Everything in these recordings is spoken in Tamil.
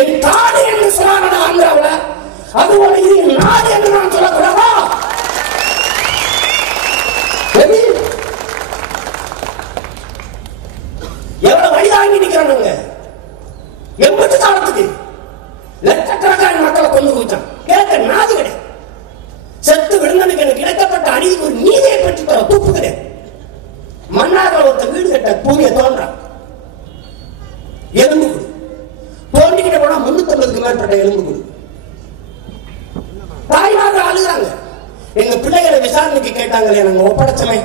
என் காடு என்று சொன்னாங்க ஆந்திராவில், அதுபோல இது என் நாடு என்று நான் சொல்லக்கூடாதா? எவ்வளவு வழி தாங்கி நிக்கிறானுங்க. எண்பது காலத்துக்கு லட்சக்கணக்கான மக்களை கொண்டு குவிச்சான். கேட்க நாதி கிடையாது. செத்து விழுந்தனுக்கு எனக்கு கிடைக்கப்பட்ட அநீதிக்கு ஒரு நீதியை பெற்று தர துப்பு கிடையாது. மன்னாக ஒருத்த வீடு கட்ட பூமியை தோன்றான். எலும்பு கொடு தோண்டிக்கிட்ட போனா 350க்கு மேற்பட்ட எலும்பு கொடு. தாய்மார்கள் அழுகிறாங்க. எங்க பிள்ளைகளை விசாரணைக்கு கேட்டாங்களே, நாங்க ஒப்படைச்சமே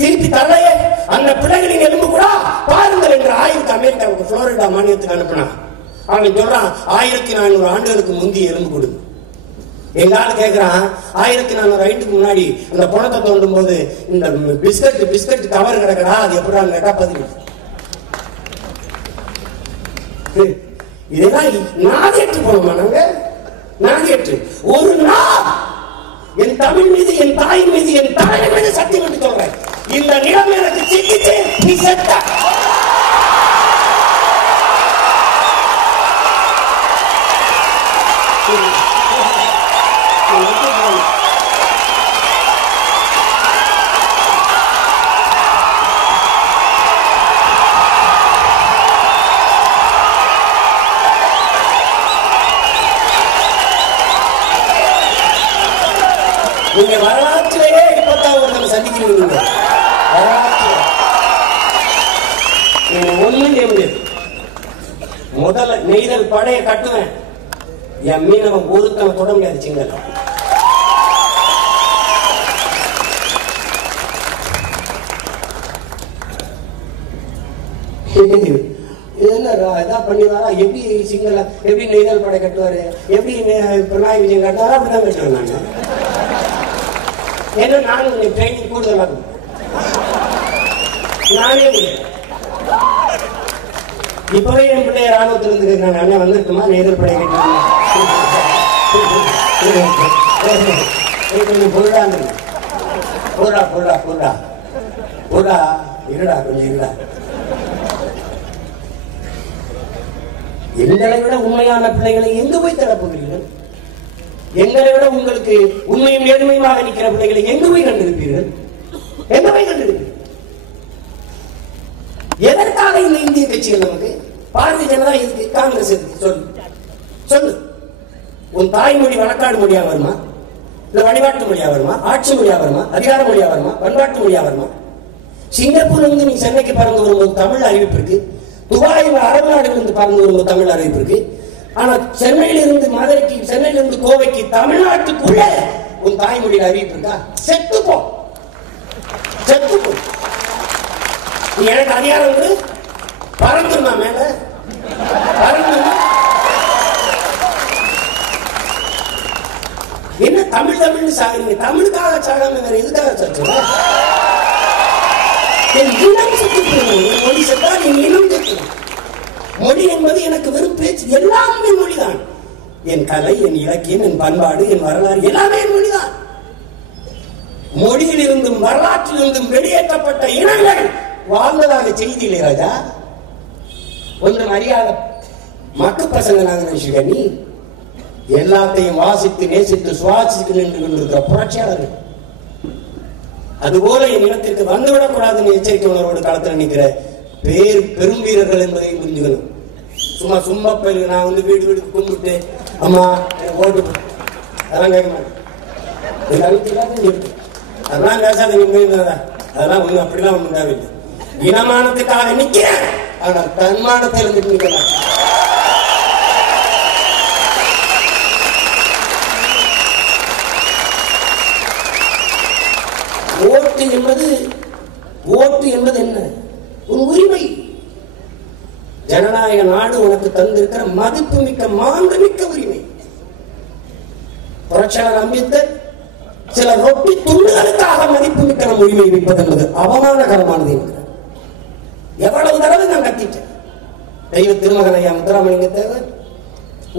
திருப்பி தரலையே, அந்த பிள்ளைகளின் எலும்பு கூட பாருங்கள் என்று ஆய்வுக்கு அமெரிக்காவுக்கு புளோரிடா மாநிலத்துக்கு அனுப்பினா. அவன் சொல்றான் 1400 ஆண்டுகளுக்கு முந்தைய எலும்பு கொடு. எங்க ஆள் கேட்கிறான் 1400 ஆண்டுக்கு முன்னாடி அந்த பணத்தை தோண்டும் போது இந்த பிஸ்கட் கவர் கிடக்கடா, அது எப்படா கேட்டா பதில். இதெல்லாம் நாகேற்று போனோமா நாங்க? நாகேற்று ஒரு நாள் என் தமிழ் மீது, என் தாயின் மீது, என் தாயின் மீது சத்தியம் என்று சொல்றேன். இந்த நிலம் எனக்கு சிக்கிச்சு, நீ செத்த. நீங்க வரலாற்றிலேயே இப்பதான் ஒரு சந்திக்கிறீங்க. ஒண்ணும் முடியாது. முதல்ல நெய்தல் படைய கட்டுவேன், என் மீனவன் ஒருத்தனை தொட முடியாது. சிங்கள பண்ணி வரா. எப்படி சிங்கள எப்படி நெய்தல் படை கட்டுவாரு, எப்படி பினராயி விஜயன் கட்டுவாரா, அப்படிதான் கட்டுவேன் நான். ஏன்னா நானும் ட்ரைனிங் கூடுதலாக நானே இப்பவே என் பிள்ளைய ராணுவத்தில் இருந்து கேட்கிறாங்க, அண்ணன் வந்திருக்குமா நெய்தல் படை கட்டி கொஞ்சம் பொருளாங்க. பொருளா பொருளா பொருளா பொருளா இருடா, கொஞ்சம் இருடா. எங்களை விட உண்மையான பிள்ளைகளை எங்க போய் தரப்போகிறீர்கள்? எங்களை விட உங்களுக்கு உண்மையும் நேர்மையுமாக நிற்கிற பிள்ளைகளை எங்க போய் கண்டிருப்பீர்கள்? எங்க போய் கண்டிருப்பீர்கள்? எதற்காக இந்த இந்திய கட்சிகள் நமக்கு? பாரதிய ஜனதா இருக்கு, காங்கிரஸ் இருக்கு. சொல்லு சொல்லு. உன் தாய்மொழி வழக்காடு மொழியா வருமா, இல்ல வழிபாட்டு மொழியா வருமா, ஆட்சி மொழியா வருமா, அதிகார மொழியா வருமா, பண்பாட்டு மொழியா வருமா? சிங்கப்பூர்ல இருந்து நீ சென்னைக்கு பறந்து வரும்போது தமிழ் அறிவிப்பு இருக்கு. துபாயில் அரபு நாடுகளிலிருந்து பறந்து வரும்போது தமிழ் அறிவிப்பு இருக்கு. ஆனா சென்னையிலிருந்து மதுரைக்கு, சென்னையிலிருந்து கோவைக்கு, தமிழ்நாட்டுக்குள்ள உன் தாய்மொழியில் அறிவிப்பு இருக்கா? செத்துப்போ செத்துப்போ. நீ எனக்கு அதிகாரம் வந்து பறந்துருமா மேல பறந்துருமா? என்ன தமிழ் தமிழ்னு சாகுறீங்க? தமிழுக்காக சாகாம வேற எதுக்காக சாச்சுங்க? என் இனம் செத்து மொழி செத்தா என் இனம் செத்து. மொழி என்பது எனக்கு வெறும் பேச்சு. எல்லாமே மொழிதான். என் கலை, என் இலக்கியம், என் பண்பாடு, என் வரலாறு எல்லாமே என் மொழிதான். மொழியில் இருந்தும் வரலாற்றில் இருந்தும் வெளியேற்றப்பட்ட இனங்கள் வாழ்ந்ததாக செய்தி இல்லை ராஜா. ஒன்றும் அறியாத மக்கு பசங்க நாங்க நினைச்சுக்க. நீ எல்லாத்தையும் வாசித்து நேசித்து சுவாசித்து நின்று கொண்டிருக்கிற புரட்சியாளர்கள். அதுபோல என் இனத்திற்கு வந்துவிடக்கூடாதுன்னு எச்சரிக்கை உணர்வோடு காலத்தில் நிற்கிற பெரும் வீரர்கள் என்பதை புரிஞ்சுக்கணும். சும்மா சும்மா போயிரு. நான் வந்து வீடு வீடு கும்பிட்டு அம்மா ஓட்டு அதெல்லாம் கேட்க மாட்டேன். அதெல்லாம் பேசாத நீங்க. அதெல்லாம் ஒண்ணு அப்படிலாம் ஒண்ணு தேவையில்லை. இனமானத்துக்காக நிக்கிறேன், ஆனால் தன்மானத்தில் இருந்துட்டு நிக்கலாம். ஓட்டு என்பது என்ன? ஒரு உரிமை. ஜனநாயக நாடு உனக்கு தந்திருக்கிற மதிப்புமிக்க மாண்புமிக்க உரிமை. புரட்சியாளர் அம்பேத்கர் சில ரொட்டி துண்டுகளுக்காக மதிப்புமிக்க நம் உரிமை வைப்பது என்பது அவமானகரமானது என்கிறார். எவ்வளவு தடவை நான் கத்திட்டேன். தெய்வ திருமகன் ஐயா முத்துராமலிங்க தேவர்,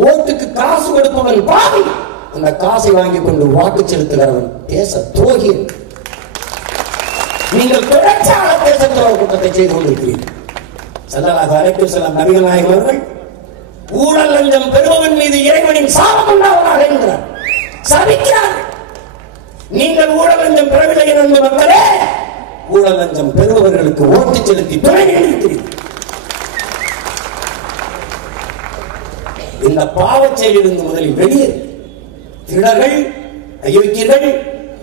ஓட்டுக்கு காசு கொடுப்பவன் பாவி, அந்த காசை வாங்கிக் கொண்டு வாக்கு செலுத்துகிறவன் தேச துரோகி. நீங்கள் தொடர்ச்சியாக தேச துரோக குற்றத்தை செய்து கொண்டிருக்கிறீர்கள். ஸல்லல்லாஹு அலைஹி வஸல்லம் நபிகள் நாயகம் அவர்கள் ஊழல் லஞ்சம் பெறுபவன் மீது இறைவனின் சாபம் உண்டாவதாக என்கிறார், சபிக்கிறார். நீங்கள் ஊழல் லஞ்சம் பெறவில்லை என்ற மக்களே, ஊழல் லஞ்சம் பெறுபவர்களுக்கு ஓட்டு செலுத்தி துணை நிற்கிறீர்கள். இந்த பாவச் செயலிலிருந்து முதலில் வெளியேறு. திருடர்கள், அயோக்கியர்கள்,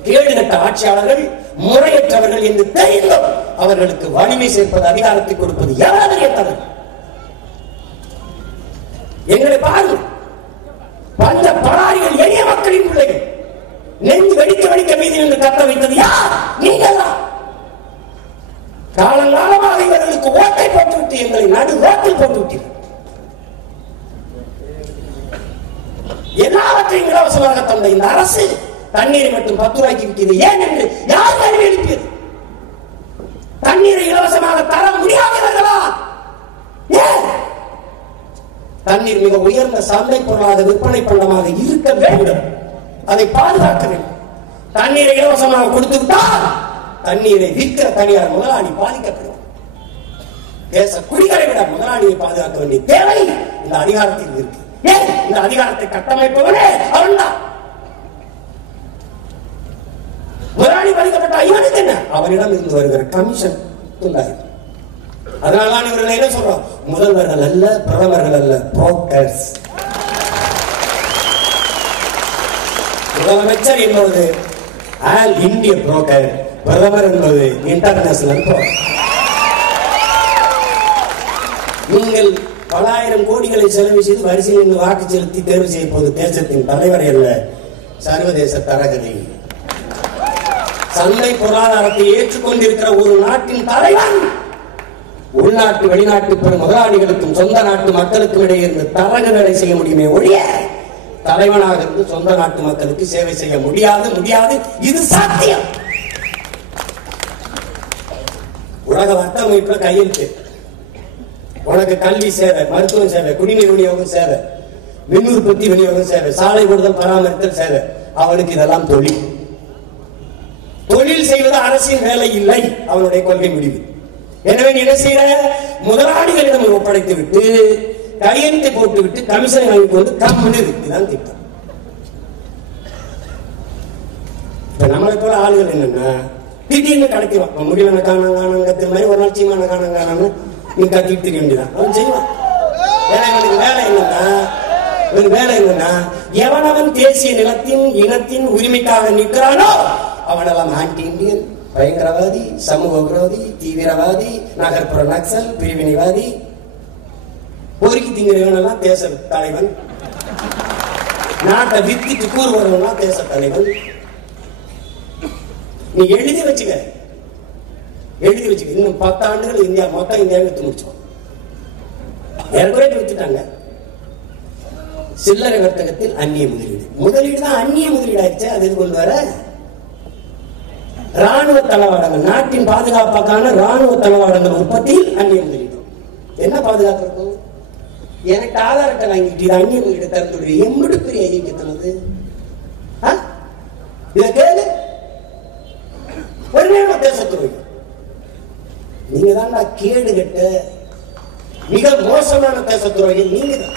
கேடுகட்ட ஆட்சியாளர்கள், முறையற்றவர்கள் என்று தெரிந்தும் அவர்களுக்கு வலிமை சேர்ப்பது, அதிகாரத்தை கொடுப்பது எவ்வளவு தவறு. எங்களை பாருங்கள், பஞ்ச பராரிகள், எளிய மக்களின் பிள்ளைகள் நெஞ்சு வெடிக்க வெடிக்க வீதியில் என்று கத்த வைத்தது யார்? நீங்கள் தான். காலங்காலமாக இவர்களுக்கு ஓட்டை போட்டுவிட்டு எங்களை நடு ரோட்டில் போட்டுவிட்டீர்கள். எல்லாவற்றையும் இலவசமாக தந்த இந்த அரசு தண்ணீரை மட்டும் 10 ரூபாய்க்கு விற்கிறது. ஏன் என்று யார் கேள்வி எழுப்பியது? தண்ணீரை இலவசமாக தர முடியாதவர்களா? ஏன்? தண்ணீர் மிக உயர்ந்த சந்தை பொருளாக, விற்பனை பண்டமாக இருக்க வேண்டும். அதை பாதுகாக்க வேண்டும். தண்ணீரை இலவசமாக கொடுத்துவிட்டால் தண்ணீரை விற்கிற தனியார் முதலாளி பாதிக்கப்படும். தேச குடிகளை விட முதலாளியை பாதுகாக்க வேண்டிய தேவை இந்த அதிகாரத்தில் இருக்கு. ஏன்? இந்த அதிகாரத்தை கட்டமைப்பவனே அவன்தான். முதலாளி பாதிக்கப்பட்ட இவனுக்கு என்ன? அவனிடம் இருந்து வருகிற கமிஷன் துண்டாது. அதனால்தான் இவர்கள் என்ன சொல்றோம்? முதல்வர்கள் அல்ல, பிரதமர்கள் அல்ல, புரோக்கர்ஸ். முதலமைச்சர் என்பது ஆல் இந்திய புரோக்கர், பிரதமர் என்பது இன்டர்நேஷனல் புரோக்கர். நீங்கள் பல ஆயிரம் கோடிகளை செலவு செய்து வரிசையில் வாக்கு செலுத்தி தேர்வு செய்யப்போது தேசத்தின் தலைவரை அல்ல, சர்வதேச தரகரை. சந்தை பொருளாதாரத்தை ஏற்றுக்கொண்டிருக்கிற ஒரு நாட்டின் தலைவன் உள்நாட்டு வெளிநாட்டு பெரும் முதலாளிகளுக்கும் சொந்த நாட்டு மக்களுக்கும் இடையே இருந்து தரகு வேலை செய்ய முடியுமே ஒழிய தலைவனாக இருந்து சொந்த நாட்டு மக்களுக்கு சேவை செய்ய முடியாது. இது சாத்தியம். உலக வர்த்தக அமைப்புல கையெழுத்து. உனக்கு கல்வி சேவை, மருத்துவம் சேவை, குடிநீர் விநியோகம் சேவை, மின் உற்பத்தி விநியோகம் சேவை, சாலை கூடுதல் பராமரித்தல் சேவை. அவனுக்கு இதெல்லாம் தொழில். தொழில் செய்வது அரசின் வேலை இல்லை, அவனுடைய கொள்கை முடிவு. எனவே என்ன செய்யற? முதலாளிகளிடம் ஒப்படைத்து விட்டு கையெழுத்தை போட்டு விட்டு கமிஷனை வாங்கி கொண்டு கம்பெனி இருக்குதான் திட்டம். இப்ப நம்மளை போல ஆளுகள் என்னன்னா திடீர்னு கிடைக்கும் முடியல காணாங்க மாதிரி ஒரு நாள் சீமான காணாங்க நீ கத்திட்டு தெரிய வேண்டியதான். அவன் செய்வான். ஏன்னா இவனுக்கு வேலை என்னன்னா எவனவன் தேசிய நிலத்தின் இனத்தின் உரிமைக்காக நிற்கிறானோ அவனெல்லாம் ஆன்டி இந்தியன், பயங்கரவாதி, சமூக விரோதி, தீவிரவாதி, நகர்ப்புற நக்சல், பிரிவினைவாதி, பொறுக்கி திங்கிறவனெல்லாம் தேச தலைவன், நாட்டை வித்திட்டு கூறுவவன் தேச தலைவன். நீ எழுதி வச்சுக்க. இன்னும் 10 ஆண்டுகள் இந்தியா மொத்தம் இந்தியாவை வித்து முடிச்சோம். வித்துட்டாங்க. சில்லறை வர்த்தகத்தில் அந்நிய முதலீடு தான் அந்நிய முதலீடு ஆயிடுச்சு. அது கொண்டு வர ராணுவ தளவாடங்கள், நாட்டின் பாதுகாப்புக்கான ராணுவ தளவாடங்கள் உற்பத்தியில் அந்நிய முதலீடு. என்ன பாதுகாப்பு இருக்கும்? எனக்கு ஆதார் அட்டை வாங்கிட்டு இது அந்நிய முதலீடு திறந்து எம்படு பெரிய ஐக்கியத்தினது இதை கேளு. ஒரு நேரம் தேசத்துறை நீங்க தான் கேடு கட்ட மிக மோசமான தேசத்துறையில் நீங்க தான்.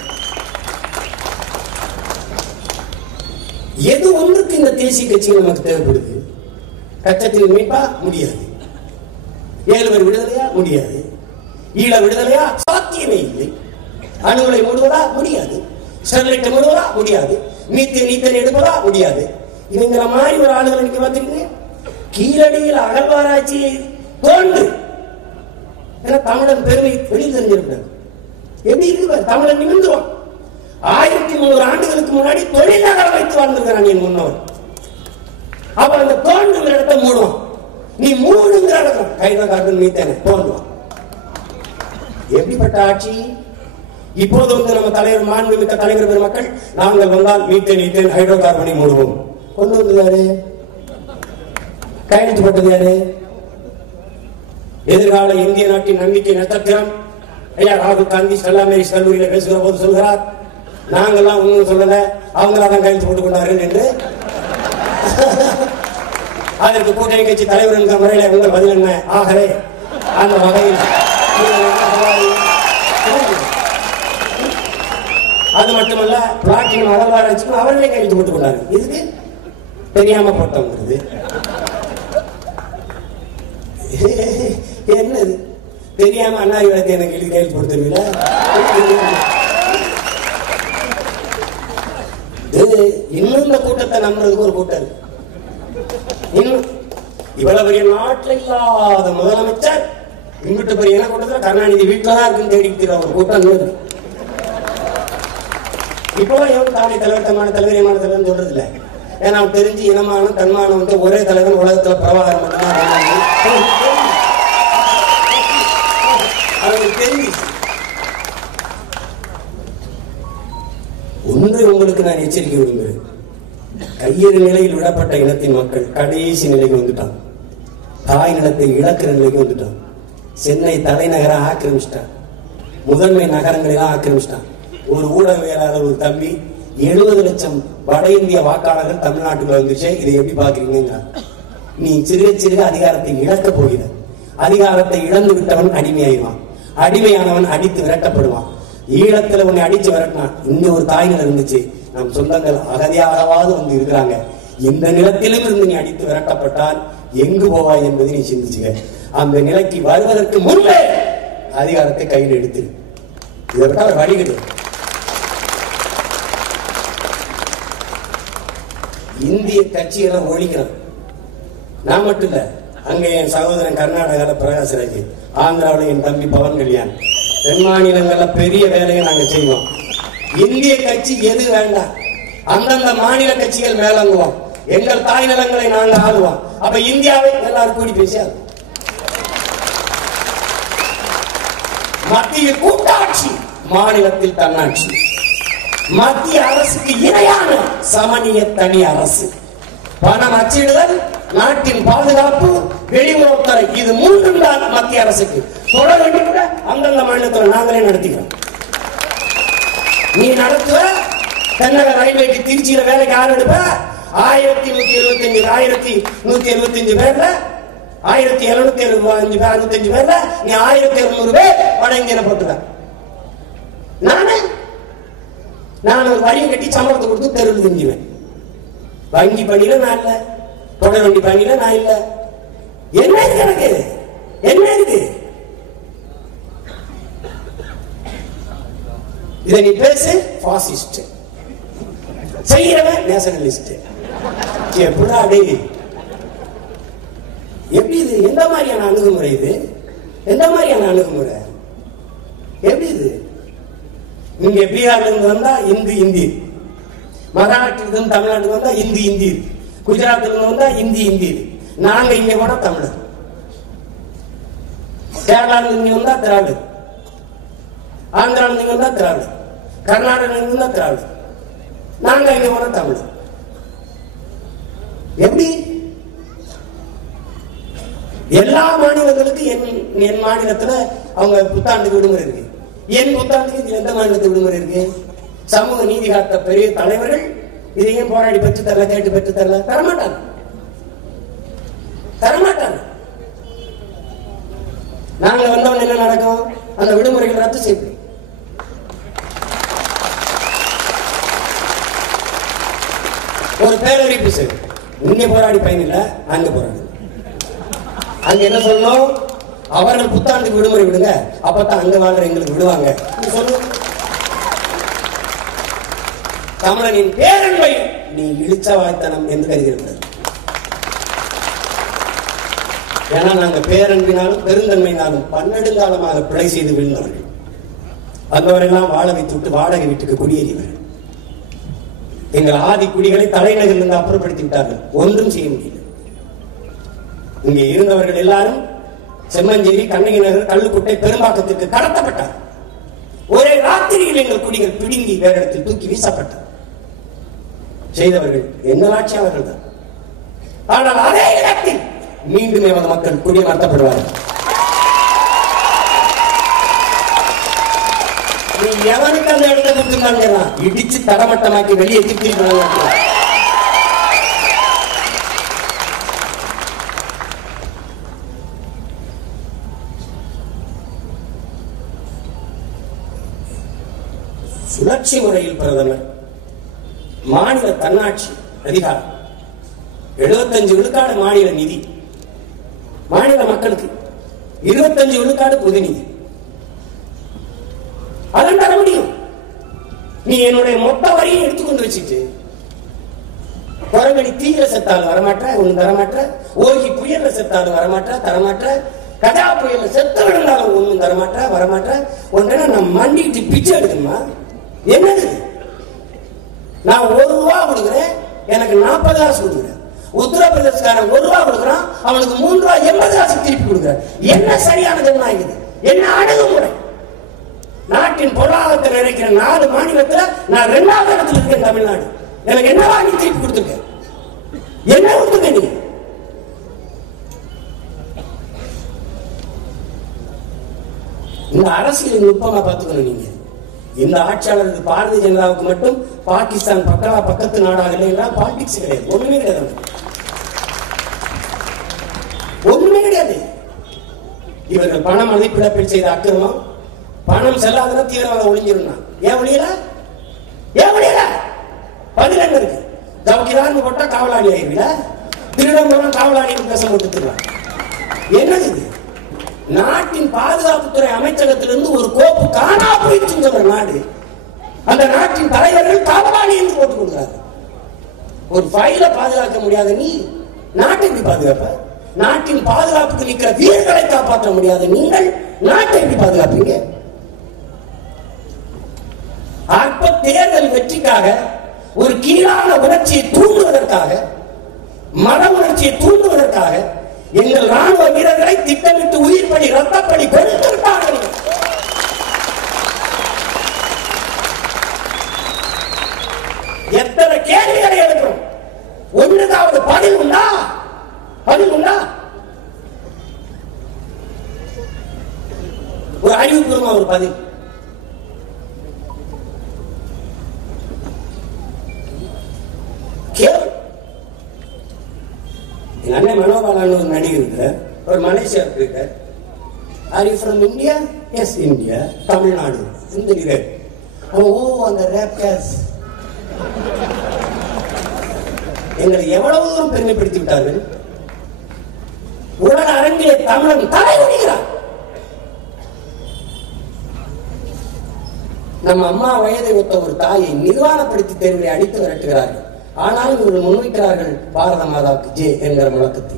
எது ஒன்றுக்கு இந்த தேசிய கட்சிகள் நமக்கு தேவைப்படுது? கச்சத்தில் மீட்பா முடியாது, 7 பேர் விடுதலையா முடியாது, ஈழ விடுதலையா சாத்தியமே இல்லை, அணுகுலை மூடுவதா முடியாது, ஸ்டெர்லைட் மூடுவதா முடியாது, நீத்தன் எடுப்பதா முடியாது. இவங்கிற மாதிரி ஒரு ஆளுகளை நீங்க பார்த்துருக்கீங்க. கீழடியில் அகழ்வாராய்ச்சியை தோன்று தமிழன் பெருமை வெளியில் தெரிஞ்சிருக்கிறார். எப்படி இருக்கு தமிழன் நிமிந்துவான். 1300 ஆண்டுகளுக்கு முன்னாடி தொழில் நகரம் வைத்து வாழ்ந்திருக்கிறான் என் முன்னவர். அப்ப அந்த தோன்றுங்கிற இடத்தை மூடுவான். நீ மூடுங்கிற இடத்துல கைத கார்பன் மீத்தேன தோன்றுவான். எப்படிப்பட்ட ஆட்சி? இப்போது வந்து நம்ம தலைவர் மாண்புமிக்க தலைவர் பெருமக்கள் நாங்கள் வந்தால் மீத்தேன் ஹைட்ரோ கார்பனை மூடுவோம். கொண்டு வந்தது யாரு? கையெழுத்து போட்டது யாரு? எதிர்கால இந்திய நாட்டின் நம்பிக்கை நட்சத்திரம் ஐயா ராகுல் காந்தி ஸ்டெல்லா மேரிஸ் கல்லூரியில பேசுகிற போது சொல்கிறார், நாங்கெல்லாம் ஒன்னும் சொல்லல, அவங்களாதான் கையெழுத்து போட்டுக் கொண்டார்கள் என்று. அதற்கு கூட்டணி கட்சி தலைவர் என்கிற முறையில உங்கள் பதில் என்ன? ஆகவே அந்த வகையில் அது மட்டுமல்ல பிளாட்டினம் அகழ்வாராய்ச்சிக்கும் அவர்களே கையெழுத்து போட்டுக் கொண்டாரு. இதுக்கு தெரியாம போட்டவங்கிறது என்னது? தெரியாம அண்ணாரி வளர்த்து எனக்கு எழுதி கையெழுத்து கொடுத்துருவீங்களா? இன்னும் இந்த கூட்டத்தை நம்புறதுக்கு ஒரு கூட்டம் இருக்கு. இன்னும் இவ்வளவு பெரிய நாட்டில் இல்லாத முதலமைச்சர் இங்கிட்டு பெரிய என்ன கூட்டத்தில் கருணாநிதி வீட்டில் தான் இருக்குன்னு தேடிக்கிற ஒரு கூட்டம் இருக்கு. இப்போலாம் எவ்வளவு தாடி தலைவர் தன்மான தலைவர் ஏமான தலைவர் சொல்றது இல்லை. ஏன்னா அவன் தெரிஞ்சு இனமானம் தன்மானம் வந்து ஒரே தலைவர் உலகத்துல பிரபாகரன் மட்டும்தான் அவருக்கு தெரிஞ்சு. ஒன்று உங்களுக்கு நான் எச்சரிக்கை விடுகிறேன். கையெறு நிலையில் விடப்பட்ட இனத்தின் மக்கள் கடைசி நிலைக்கு வந்துட்டான். தாய் நிலத்தை இழக்கிற நிலைக்கு வந்துட்டான். சென்னை தலைநகரை ஆக்கிரமிச்சிட்டான். முதன்மை நகரங்களெல்லாம் ஆக்கிரமிச்சிட்டான். ஒரு ஊடகவியலாளர் ஒரு தம்பி 70 லட்சம் வட இந்திய வாக்காளர்கள் தமிழ்நாட்டுக்குள்ள வந்துச்சு, இதை எப்படி பாக்குறீங்க? நீ சிறுக சிறுக அதிகாரத்தை இழக்க போகிற. அதிகாரத்தை இழந்து விட்டவன் அடிமையாயிடுவான். அடிமையானவன் அடித்து விரட்டப்படுவான். ஈழத்துல உன்னை அடிச்சு விரட்டினா இங்க ஒரு தாய் நிலம் இருந்துச்சு, நம் சொந்தங்கள் அகதியாகவாது வந்து இருக்கிறாங்க. இந்த நிலத்திலும் இருந்து நீ அடித்து விரட்டப்பட்டால் எங்கு போவாய் என்பதை நீ சிந்திச்சுக்க. அந்த நிலைக்கு வருவதற்கு முன்பே அதிகாரத்தை கையில் எடுத்து இதை விட்ட அவர் வழி கிடையாது. இந்திய கட்சிகளை ஒழிக்கணும். நான் மட்டும் இல்ல, அங்க என் சகோதரன் கர்நாடகாவில் பிரகாஷ்ராஜ், ஆந்திராவில் என் தம்பி பவன் கல்யாண், தென் மாநிலங்கள்ல பெரிய வேலையை நாங்க செய்வோம். இந்திய கட்சி எது வேண்டாம், அந்தந்த மாநில கட்சிகள் மேலங்குவோம். எங்கள் தாய் நிலங்களை நாங்கள் ஆளுவோம். அப்ப இந்தியாவை எல்லாரும் கூடி பேசியாது. மத்தியில் கூட்டாட்சி, மாநிலத்தில் தன்னாட்சி. மத்திய அரசுக்கு இணையான சமநிய தனி அரசு. பணம் அச்சிடுதல், நாட்டின் பாதுகாப்பு, வெளியுறவுத்துறை, இது மூன்றும் தான் மத்திய அரசுக்கு. தொடர வேண்டி கூட அந்தந்த மாநிலத்தில் நாங்களே நடத்துகிறோம். நீ நடத்துவ தென்னக ரயில்வேக்கு திருச்சியில வேலைக்கு ஆள் எடுப்ப 1175 பேர்ல 1765 பேர்ல நீ 1200 பேர் வட இந்தியனை போட்டுக்க. நான் ஒரு வரியை கட்டி சம்பளத்தை கொடுத்து தெருவில் தெரிஞ்சுவேன். வங்கி பணியில நான் இல்ல, தொடர் வண்டி பணியில நான் இல்ல. என்ன இருக்கு எனக்கு? என்ன இருக்கு? இதை நீ பேசு பாசிஸ்ட், செய்யறவன் நேஷனலிஸ்ட். எப்படா டேய், எப்படி இது? எந்த மாதிரியான அணுகுமுறை இது? எந்த மாதிரியான அணுகுமுறை? எப்படி இது? இங்க பீகார்ல இருந்து வந்தா இந்தி, மகாராஷ்டிரிலிருந்து தமிழ்நாட்டுக்கு வந்தா இந்தி, குஜராத்ல இருந்து வந்தா இந்தி. நாங்க இங்க கூட தமிழர். கேரளால இருந்து வந்தா திராவிடர், ஆந்திரால இருந்து வந்தா திராவிடர், கர்நாடகால இருந்து வந்தா திராவிடர். நாங்க இங்க கூட தமிழர். எப்படி? எல்லா மாநிலங்களுக்கு என் மாநிலத்துல அவங்க புத்தாண்டுக்கு விடுமுறை இருக்கு. என் புத்தாண்டுக்கு எந்த மாநிலத்துக்கு விடுமுறை இருக்கு? சமூக நீதி காத்த பெரிய தலைவர்கள் இதையும் போராடி பெற்று தரல, கேட்டு பெற்று தரல, தரமாட்டாங்க. நாங்க வந்தவன் என்ன நடக்கும்? அந்த விடுமுறைகள் ரத்து செய்யும். ஒரு பேரறிவிப்பு செய்யும். இங்க போராடி பயன் இல்ல, அங்க போராடு. அங்க என்ன சொல்லணும்? அவர்கள் புத்தாண்டுக்கு விடுமுறை விடுங்க, அப்பதான் அங்க வாழ்ற எங்களுக்கு விடுவாங்க சொல்லு. தமிழனின் பேரன்பை நீ இழிச்ச வாய்த்தனம் என்று கருதுகிறது. ஏன்னா நாங்க பேரன்பினாலும் பெருந்தன்மையினாலும் பன்னெடுங்காலமாக பிழை செய்து விழுந்தவர்கள். வந்தவரெல்லாம் வாழ வைத்து விட்டு வாடகை வீட்டுக்கு குடியேறியவர்கள். எங்கள் ஆதி குடிகளை தலைநகரில் இருந்து அப்புறப்படுத்தி விட்டார்கள். ஒன்றும் செய்ய முடியல. இங்கே இருந்தவர்கள் எல்லாரும் செம்மஞ்சேரி, கண்ணகி நகர், கள்ளுக்குட்டை, பெரும்பாக்கத்திற்கு கடத்தப்பட்டார். ஒரே ராத்திரியில் எங்கள் குடிகள் பிடுங்கி வேற இடத்தில் தூக்கி வீசப்பட்டார். செய்தவர்கள் எங்கள் ஆட்சியாளர்கள் தான். ஆனால் அதே இடத்தில் மீண்டும் எமது மக்கள் குடியமர்த்தப்படுவார்கள். நீ எவனுக்கு அந்த இடத்தை கொடுத்துருந்தாங்க இடிச்சு தரமட்டமாக்கி வெளியே திருப்பி. சுழற்சி முறையில் பிரதமர், மாநில தன்னாட்சி அதிகாரம், 75 விழுக்காடு மாநில நிதி, மாநில மக்களுக்கு 25 விழுக்காடு பொது நிதி. அதான் தர முடியும். நீ என்னுடைய மொத்த வரியை எடுத்துக்கொண்டு வச்சுட்டு குரங்கடி தீவிர செத்தாலும் வரமாட்ட, ஒண்ணு தரமாட்ட, ஓகி புயல்ல செத்தாலும் வரமாட்ட, தரமாட்ட, கஜா புயல்ல செத்து விழுந்தாலும் ஒண்ணும் தரமாட்ட, வரமாட்ட. ஒன்றா நான் மண்டிட்டு பிச்சை எடுக்கணுமா? என்னது? நான் ₹1 கொடுக்குறேன், எனக்கு 40 காசு கொடுக்குறேன். உத்தரப்பிரதேசக்காரன் ₹1 கொடுக்குறான், அவனுக்கு ₹3.80 காசு திருப்பி கொடுக்குறேன். என்ன சரியான ஜனநாயகம்? என்ன அணுகுமுறை? நாட்டின் பொருளாதாரத்தை நிறைக்கிற 4 மாநிலத்தில் நான் 2வது இடத்துல இருக்கேன். தமிழ்நாடு எனக்கு என்ன வாங்கி திருப்பி கொடுத்துருக்க? என்ன கொடுத்துருக்க? நீ இந்த அரசியல் நுட்பமா பார்த்துக்கணும். நீங்க இந்த ஆட்சியாளருக்கு பாரதிய ஜனதாவுக்கு மட்டும் பாகிஸ்தான் பக்கத்து நாடாக இல்லை என்றால் பாலிடிக்ஸ் கிடையாது, ஒண்ணுமே கிடையாது, ஒண்ணுமே கிடையாது. இவர்கள் பண மதிப்பிழப்பில் செய்த அக்கிரமம், பணம் செல்லாத தீவிரவாதம் ஒளிஞ்சிருந்தான். ஏன் ஒளியல? ஏன் ஒளியல? பதில் என்ன இருக்கு? ஜவுக்கிதான் போட்டா காவலாளி ஆயிருவில, திருடம்பரம் காவலாளியின் பேச போட்டுலாம். என்னது இது? நாட்டின் பாதுகாப்புத்துறை அமைச்சகத்திலிருந்து ஒரு கோப்பு காணா போயிடுச்சுன்னு சொல்ற நாடு, அந்த நாட்டின் தலைவர்கள் காவலாளி என்று போட்டுக் கொடுக்கிறார்கள். ஒரு ஃபைலை பாதுகாக்க முடியாத நீ நாட்டை எப்படி பாதுகாப்ப? நாட்டின் பாதுகாப்புக்கு நிற்கிற வீரர்களை காப்பாற்ற முடியாத நீங்கள் நாட்டை எப்படி பாதுகாப்பீங்க? அற்ப தேர்தல் வெற்றிக்காக, ஒரு கீழான உணர்ச்சியை தூண்டுவதற்காக, மன உணர்ச்சியை தூண்டுவதற்காக எங்கள் ராணுவ வீரர்களை திட்டமிட்டு உயிர்ப்படி ரத்தப்படி கொடுத்திருப்பார்கள். எத்தனை கேள்விகளை எழுப்பும்? ஒன்றுதாவது பதில் உண்டா? பதில் உண்டா? ஒரு அறிவுபூர்வமா ஒரு பதில். எங்க அண்ணன் மனோபாலான்னு ஒரு நடிகர் இருக்கிறார், ஒரு மலேசியா இருக்கார். Are you from India? Yes India. Tamil Nadu. Oh அந்த ரேப்கர்ஸ் எங்களை எவ்வளவு தூரம் பெருமைப்படுத்தி விட்டார்கள். உலக அரங்கிலே தமிழன் தலை குனிகிறார். நம்ம அம்மா வயதை ஒத்த ஒரு தாயை நிர்வாணப்படுத்தி தேர்வுகளை அடித்து விரட்டுகிறார்கள். ஆனாலும் இவர்கள் முன்வைக்கிறார்கள் பாரத மாதாவுக்கு ஜே என்கிற முழக்கத்தை.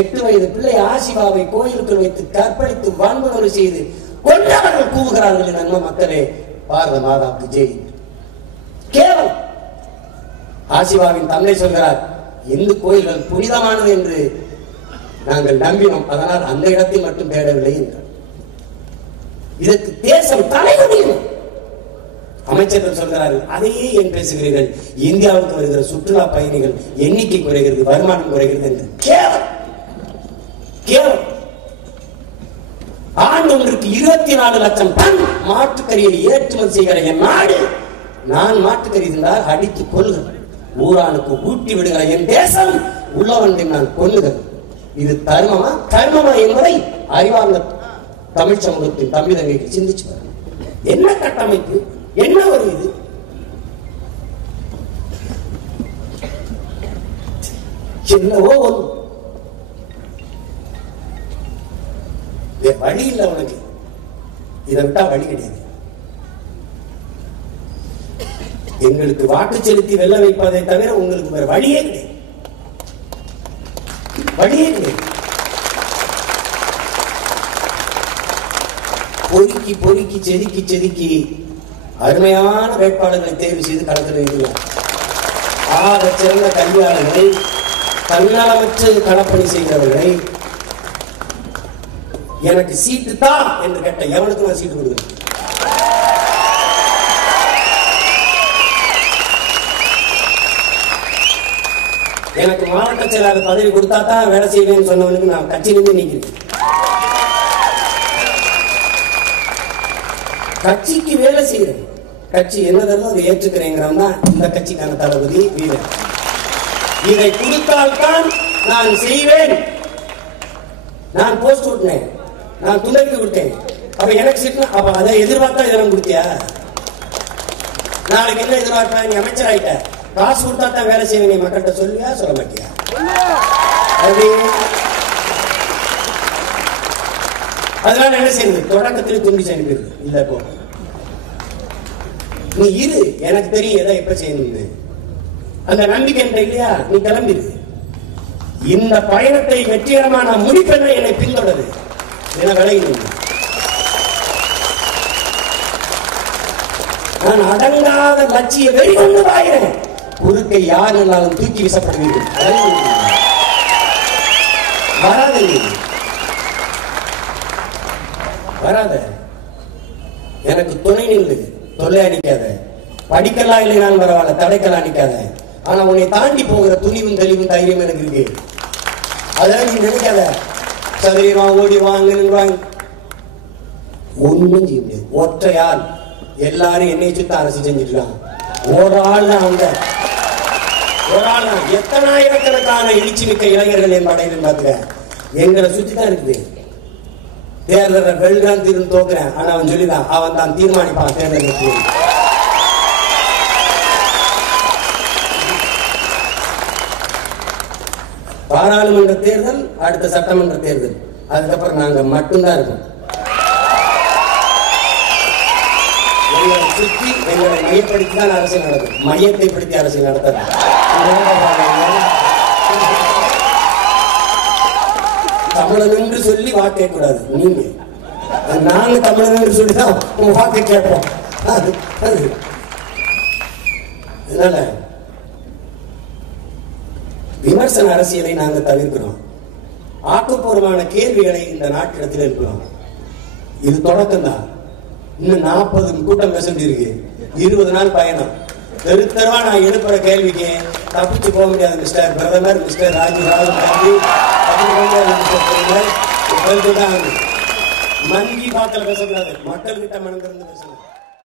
8 வயது பிள்ளை ஆசிவாவை கோயிலுக்குள் வைத்து கற்பழித்து வன்முறை செய்து கொன்றவர்கள் கூவுகிறார்கள். நன்ம மக்களே, பாரத மாதாவுக்கு ஜே. கேவலம். ஆசிவாவின் தந்தை சொல்கிறார், இந்து கோயில்கள் புனிதமானது என்று நாங்கள் நம்பினோம், அதனால் அந்த இடத்தில் மட்டும் தேடவில்லை என்றார். இதற்கு தேசம் தலைவலியும். அமைச்சர்கள் சொல்கிறார்கள், அதையே ஏன் பேசுகிறீர்கள்? இந்தியாவுக்கு வருகிற சுற்றுலா பயணிகள் எண்ணிக்கை குறைகிறது, வருமானம் குறைகிறது என்று. கேவலம் கேவலம். ஆண்டு ஒன்றுக்கு 24 லட்சம் டன் மாட்டுக்கறியை ஏற்றுமதி செய்கிற என் நாடு, நான் மாட்டுக்கறி இருந்தால் அடித்து கொள்ளுகிறேன், ஊரானுக்கு ஊட்டி விடுகிற என் தேசம் உள்ளவனை நான் கொள்ளுகிறேன். இது தர்மமா கர்மமா என்பதை அறிவார்ந்த தமிழ் சமூகத்தின் தம்பி தங்கைக்கு சிந்திச்சு பாருங்க. என்ன கட்டமைப்பு, என்ன ஒரு இது? சின்னவோ ஒன்று வழி இல்லை உனக்கு, இதை விட்டா வழி கிடையாது. எங்களுக்கு வாக்கு செலுத்தி வெல்ல வைப்பதை தவிர உங்களுக்கு வேற வழியே கிடையாது, வழியே கிடையாது. பொறுக்கி பொறுக்கி செதுக்கி செதுக்கி அருமையான வேட்பாளர்களை தேர்வு செய்து களத்தில் இருக்கிறார். ஆக சிறந்த கல்வியாளர்களை, தன்னலமற்ற களப்பணி செய்கிறவர்களை, எனக்கு சீட்டு தான் என்று கேட்ட எவனுக்கு நான் சீட்டு கொடுக்கிறேன். எனக்கு மாவட்ட செயலாளர் பதவி கொடுத்தா தான் வேலை செய்வேன்னு சொன்னவனுக்கு நான் கட்சியிலிருந்து நீக்கிறேன். கட்சிக்கு வேலை செய்யறேன், கட்சி என்ன தருதோ அதை ஏற்றுக்கிறேங்கிறவன் தான் இந்த கட்சிக்கான தளபதி வீரன். இதை கொடுத்தால்தான் நான் செய்வேன். நான் போஸ்ட் விட்டேன், நான் துணைக்கு விட்டேன், அப்ப எனக்கு சீட்டு, அப்ப அதை எதிர்பார்த்தா இதெல்லாம் கொடுத்தியா? நாளைக்கு என்ன எதிர்பார்ப்ப? நீ அமைச்சர் ஆயிட்ட, காசு கொடுத்தா தான் வேலை செய்ய, நீ மக்கள்கிட்ட சொல்லுவியா சொல்ல மாட்டியா? அப்படி அதனால என்ன செய்யுது? தொடக்கத்தில் துண்டி சென்றது இல்ல. போ நீ இரு, எனக்கு தெரியும் எதை எப்ப செய்யணும்னு. அந்த நம்பிக்கை இல்லையா? நீ கிளம்பிடு. இந்த பயணத்தை வெற்றிகரமா நான் முடிப்பேன். என்னை பின்தொடரு, என விளையும். நான் அடங்காத லட்சிய வெளிக்கொண்டு வாயிறேன். குறுக்கை யார் இருந்தாலும் தூக்கி வீசப்படுவீர்கள். வராத நீ வராத, எனக்கு துணை நின்று தொல்லை அடிக்காத. படிக்கலாம் இல்லை நான் பரவாயில்ல, தடைக்கலாம் அடிக்காத. ஆனா உன்னை தாண்டி போகிற துணிவும் தெளிவும் தைரியம் எனக்கு இருக்கு. அதான் நீ நினைக்காத சதுரிவான் ஓடிவாங்க ஒண்ணும் செய்ய முடியாது. ஒற்றையால் எல்லாரும் என்னை சுத்த அரசு செஞ்சிடலாம். ஒரு ஆள் தான் அந்த ஒரு ஆள் தான். எத்தனாயிரக்கணக்கான எழுச்சி மிக்க இளைஞர்கள் என் படையில் பார்த்துக்க எங்களை சுத்தி தான் இருக்குது. தேர்தலை வெல்றான் தீர்ந்து தோக்குறேன். ஆனா அவன் சொல்லிதான் அவன் தான் தீர்மானிப்பான் தேர்தல். பாராளுமன்ற தேர்தல், அடுத்த சட்டமன்ற தேர்தல், அதுக்கப்புறம் நாங்க மட்டும்தான் இருக்கோம். எங்களை சுற்றி எங்களை மையப்படுத்தி தான் அரசியல் நடக்கும். மையத்தை படுத்தி அரசியல் நடத்த தமிழன் என்று சொல்லி வாக்கே கூடாது. நீங்க நாங்க தமிழன் என்று சொல்லிதான் உங்க வாக்கை கேட்போம். அதனால விமர்சன அரசியலை நாங்கள் தவிர்க்கிறோம். ஆக்கப்பூர்வமான கேள்விகளை இந்த நாட்டிடத்தில் இருக்கிறோம். இது தொடக்கம் தான். இன்னும் 40 கூட்டம் பேச இருக்கு. 20 நாள் பயணம். தெருத்தரவா நான் எழுப்புற கேள்விக்கு தப்பிச்சு போக முடியாது. மிஸ்டர் பிரதமர், மிஸ்டர் ராகுல் காந்தி, மன் கி பாத்ல பேசக்கூடாது. மக்கள்கிட்ட மனதிலிருந்து பேசணும்.